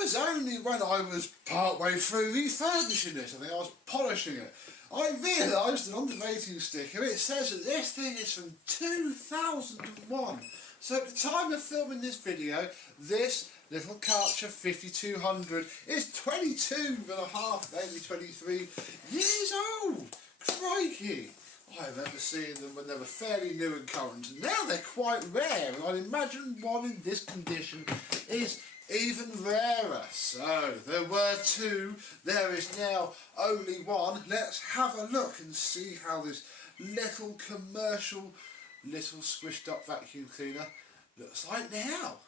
was only when I was part way through refurbishing this, I think I was polishing it, I realised that on the rating sticker it says that this thing is from 2001. So at the time of filming this video, this little Karcher 5200 is 22 and a half, maybe 23 years old. Crikey! I remember seeing them when they were fairly new and current, and now they're quite rare, and I'd imagine one in this condition is even rarer. So, there were two, there is now only one. Let's have a look and see how this little commercial, little squished up vacuum cleaner looks like now.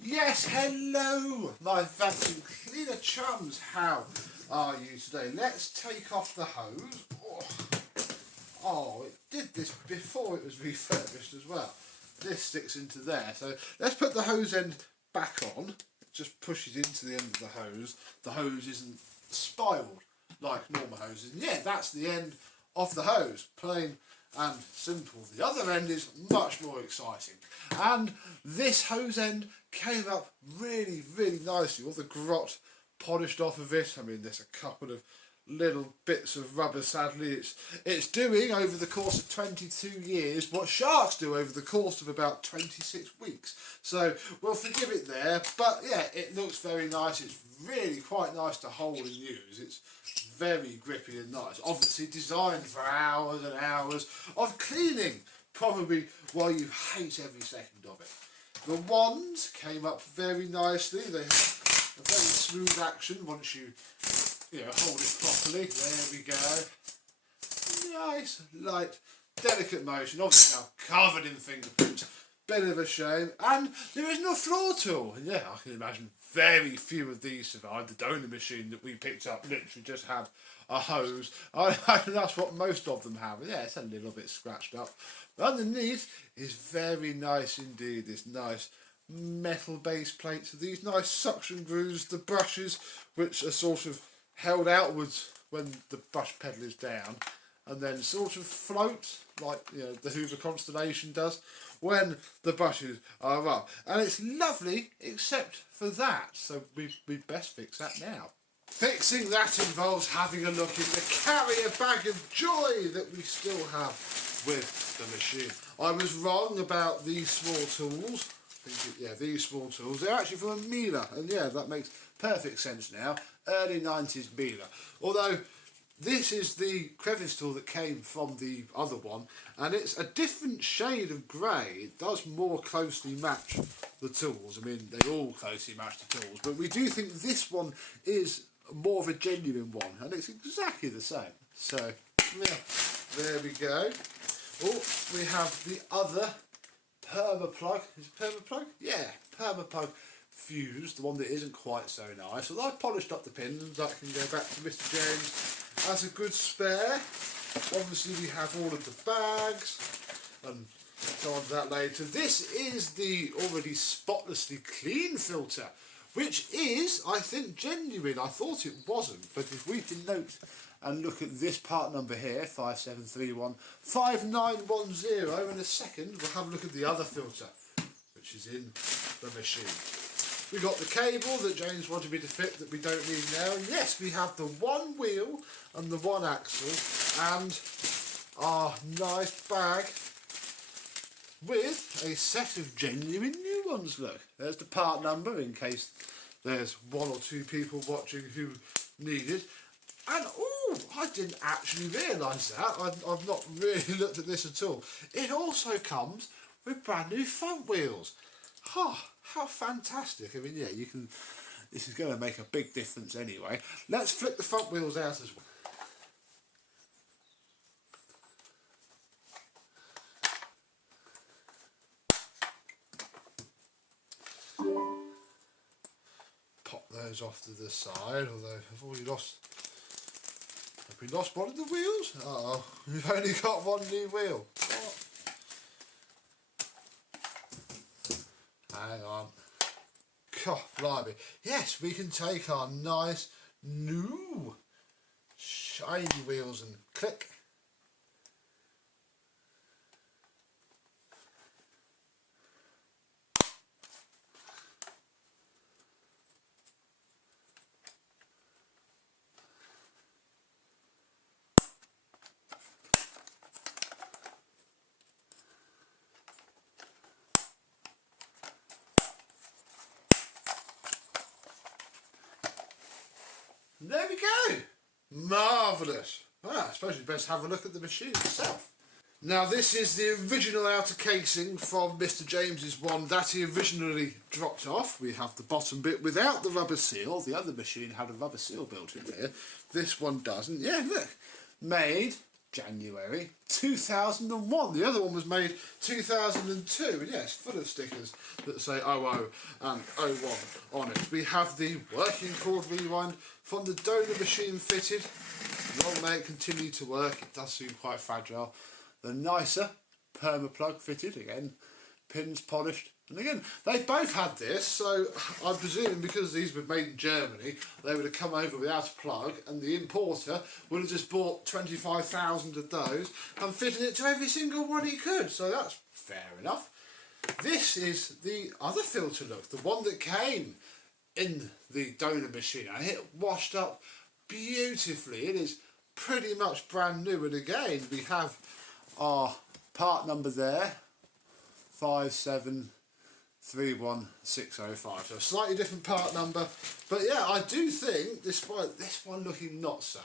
Yes, hello my vacuum cleaner chums, how are you today? Let's take off the hose. Oh, it did this before it was refurbished as well. This sticks into there, so let's put the hose end back on. Just push it into the end of the hose. The hose isn't spiraled like normal hoses. And yeah, that's the end of the hose, plain and simple. The other end is much more exciting, and this hose end came up really nicely. All the grot polished off of it. I mean, there's a couple of little bits of rubber, sadly. It's doing over the course of 22 years what sharks do over the course of about 26 weeks. So we'll forgive it there, but yeah, it looks very nice. It's really quite nice to hold and use. It's very grippy and nice. Obviously designed for hours and hours of cleaning, probably while you hate every second of it. The wands came up very nicely. They have a very smooth action once you hold it properly. There we go. Nice, light, delicate motion. Obviously now covered in fingerprints. Bit of a shame. And there is no floor tool. And yeah, I can imagine very few of these survived. The donor machine that we picked up literally just had a hose. I imagine that's what most of them have. Yeah, it's a little bit scratched up. But underneath is very nice indeed. This nice metal base plates, these nice suction grooves, the brushes which are sort of held outwards when the brush pedal is down, and then sort of float like the Hoover Constellation does when the brushes are up. And it's lovely except for that, so we best fix that now. Fixing that involves having a look in the carrier bag of joy that we still have with the machine. I was wrong about these small tools. These small tools, they're actually from a Miele, and yeah, that makes perfect sense now. Early 90s Miele. Although this is the crevice tool that came from the other one, and it's a different shade of grey. It does more closely match the tools. I mean, they all closely match the tools, but we do think this one is more of a genuine one, and it's exactly the same. So, yeah, there we go. Oh, we have the other Permaplug. Is it Permaplug? Yeah, Permaplug fuse, the one that isn't quite so nice. Well, I've polished up the pins. I can go back to Mr. James as a good spare. Obviously, we have all of the bags, and so on to that later. This is the already spotlessly clean filter, which is, I think, genuine. I thought it wasn't, but if we denote and look at this part number here, 57315910, in a second we'll have a look at the other filter, which is in the machine. We got the cable that James wanted me to fit that we don't need now. And yes, we have the one wheel and the one axle, and our nice bag with a set of genuine new ones. Look, there's the part number in case there's one or two people watching who need it. And oh, I didn't actually realise that. I've not really looked at this at all. It also comes with brand new front wheels. Oh, how fantastic. I mean, yeah, this is going to make a big difference anyway. Let's flip the front wheels out as well. Pop those off to the side, although I've already lost... Have we lost one of the wheels? Uh-oh, we've only got one new wheel. What? hang on. God, blimey. Yes, we can take our nice new shiny wheels and click. There we go. Marvellous. Well, I suppose you'd best have a look at the machine itself. Now this is the original outer casing from Mr. James's one that he originally dropped off. We have the bottom bit without the rubber seal. The other machine had a rubber seal built in there. This one doesn't. Yeah, look. Made January 2001. The other one was made 2002. And yes, full of stickers that say 00 and 01 on it. We have the working cord rewind from the donor machine fitted. Long may it continue to work. It does seem quite fragile. The nicer perma plug fitted, again, pins polished. And again, they both had this, so I'm presuming because these were made in Germany, they would have come over without a plug, and the importer would have just bought 25,000 of those and fitted it to every single one he could. So that's fair enough. This is the other filter look, the one that came in the donor machine, and it washed up beautifully. It is pretty much brand new, and again, we have our part number there, 5731605. So a slightly different part number, but yeah, I do think, despite this one looking not so,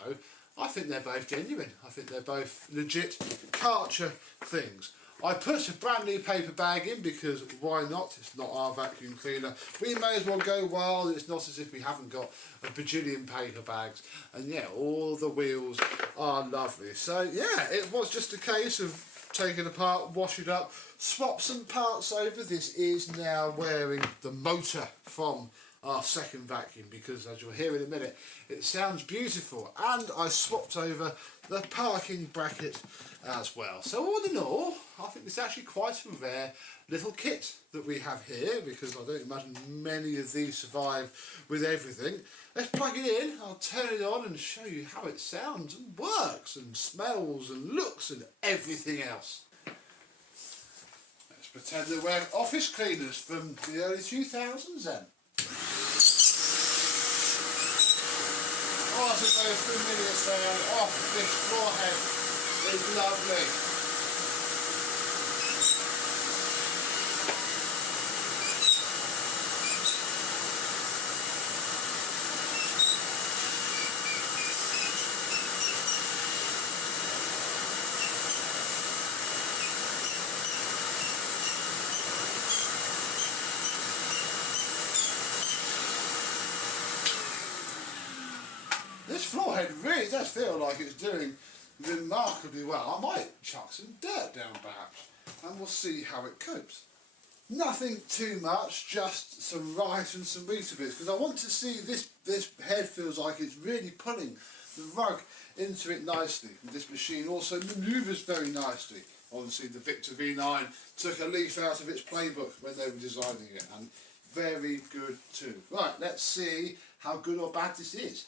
I think they're both genuine. I think they're both legit Karcher things. I put a brand new paper bag in because why not? It's not our vacuum cleaner. We may as well go wild. It's not as if we haven't got a bajillion paper bags. And yeah, all the wheels are lovely. So yeah, it was just a case of taking apart, wash it up, swap some parts over. This is now wearing the motor from our second vacuum because, as you'll hear in a minute, it sounds beautiful. And I swapped over the parking bracket as well. So all in all, I think it's actually quite a rare little kit that we have here, because I don't imagine many of these survive with everything. Let's plug it in, I'll turn it on and show you how it sounds and works and smells and looks and everything else. Let's pretend that we're office cleaners from the early 2000s then. Oh, it's a very familiar sound off this forehead. It's lovely. This floor head really does feel like it's doing remarkably well. I might chuck some dirt down perhaps, and we'll see how it copes. Nothing too much, just some right and some meter bits, because I want to see this head feels like it's really pulling the rug into it nicely. And this machine also manoeuvres very nicely. Obviously the Victor V9 took a leaf out of its playbook when they were designing it, and very good too. Right, let's see how good or bad this is.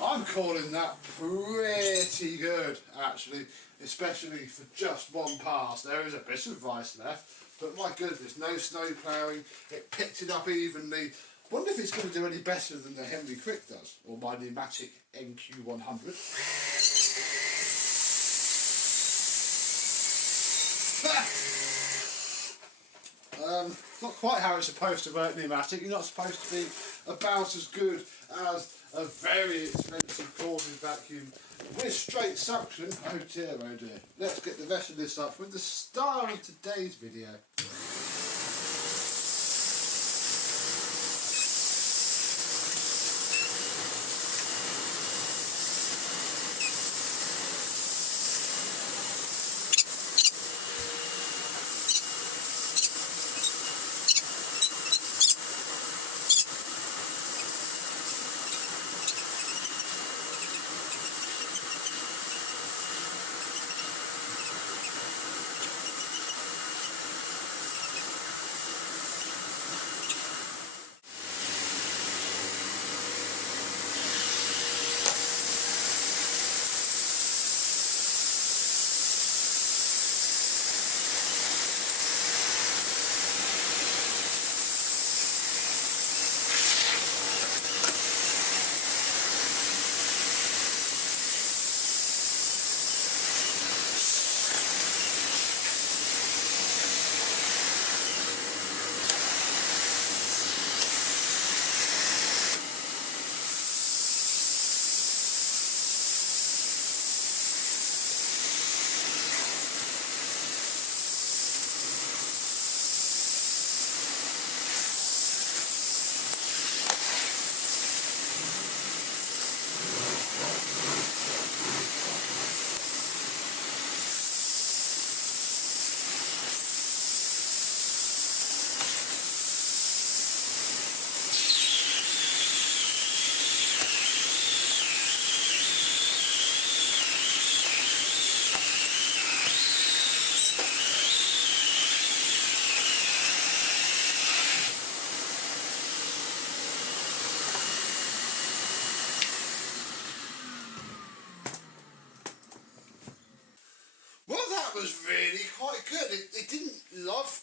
I'm calling that pretty good, actually, especially for just one pass. There is a bit of ice left, but my goodness, no snow ploughing. It picked it up evenly. Wonder if it's going to do any better than the Henry Crick does, or my pneumatic NQ100. Not quite how it's supposed to work, pneumatic. You're not supposed to be about as good as a very expensive corded vacuum with straight suction. Oh dear, oh dear. Let's get the rest of this up with the star of today's video.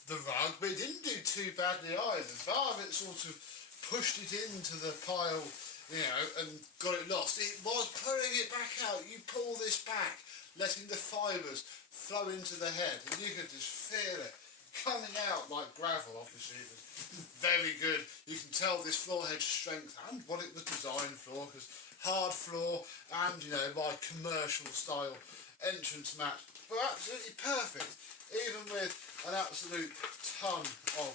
the rug, but it didn't do too badly either. Bar it sort of pushed it into the pile, you know, and got it lost. It was pulling it back out. You pull this back, letting the fibres flow into the head, and you could just feel it coming out like gravel. Obviously it was very good. You can tell this floor had strength and what it was designed for, because hard floor and, you know, my commercial style entrance mat were absolutely perfect, even with an absolute ton of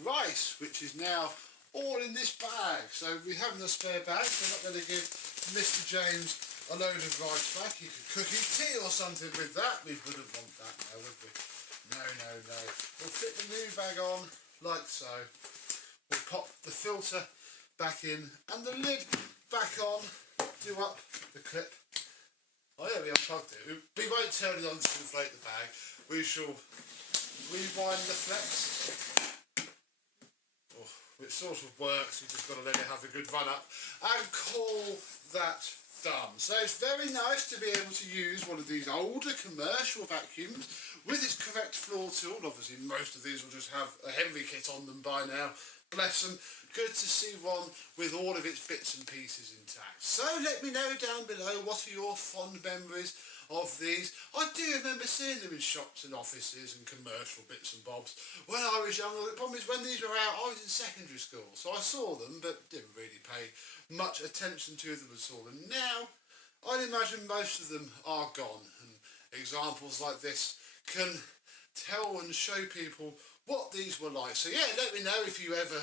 rice, which is now all in this bag. So we have in the spare bag, so we're not going to give Mr. James a load of rice back. He could cook his tea or something with that. We wouldn't want that now, would we? No, no, no. We'll fit the new bag on like so. We'll pop the filter back in and the lid back on. Do up the clip. Oh yeah, we unplugged it. We won't turn it on to inflate the bag. We shall rewind the flex. Oh, it sort of works. You've just got to let it have a good run up and call that done. So it's very nice to be able to use one of these older commercial vacuums with its correct floor tool. Obviously most of these will just have a Henry kit on them by now. Bless them. Good to see one with all of its bits and pieces intact. So let me know down below, what are your fond memories of these? I do remember seeing them in shops and offices and commercial bits and bobs when I was younger. The problem is when these were out, I was in secondary school, so I saw them but didn't really pay much attention to them at all. And now I'd imagine most of them are gone, and examples like this can tell and show people what these were like. So yeah, let me know if you ever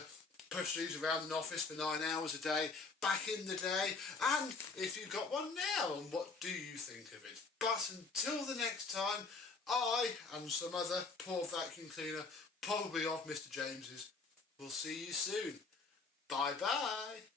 push these around an office for 9 hours a day back in the day, and if you've got one now, and what do you think of it? But until the next time, I and some other poor vacuum cleaner, probably of Mr. James's, will see you soon. Bye bye.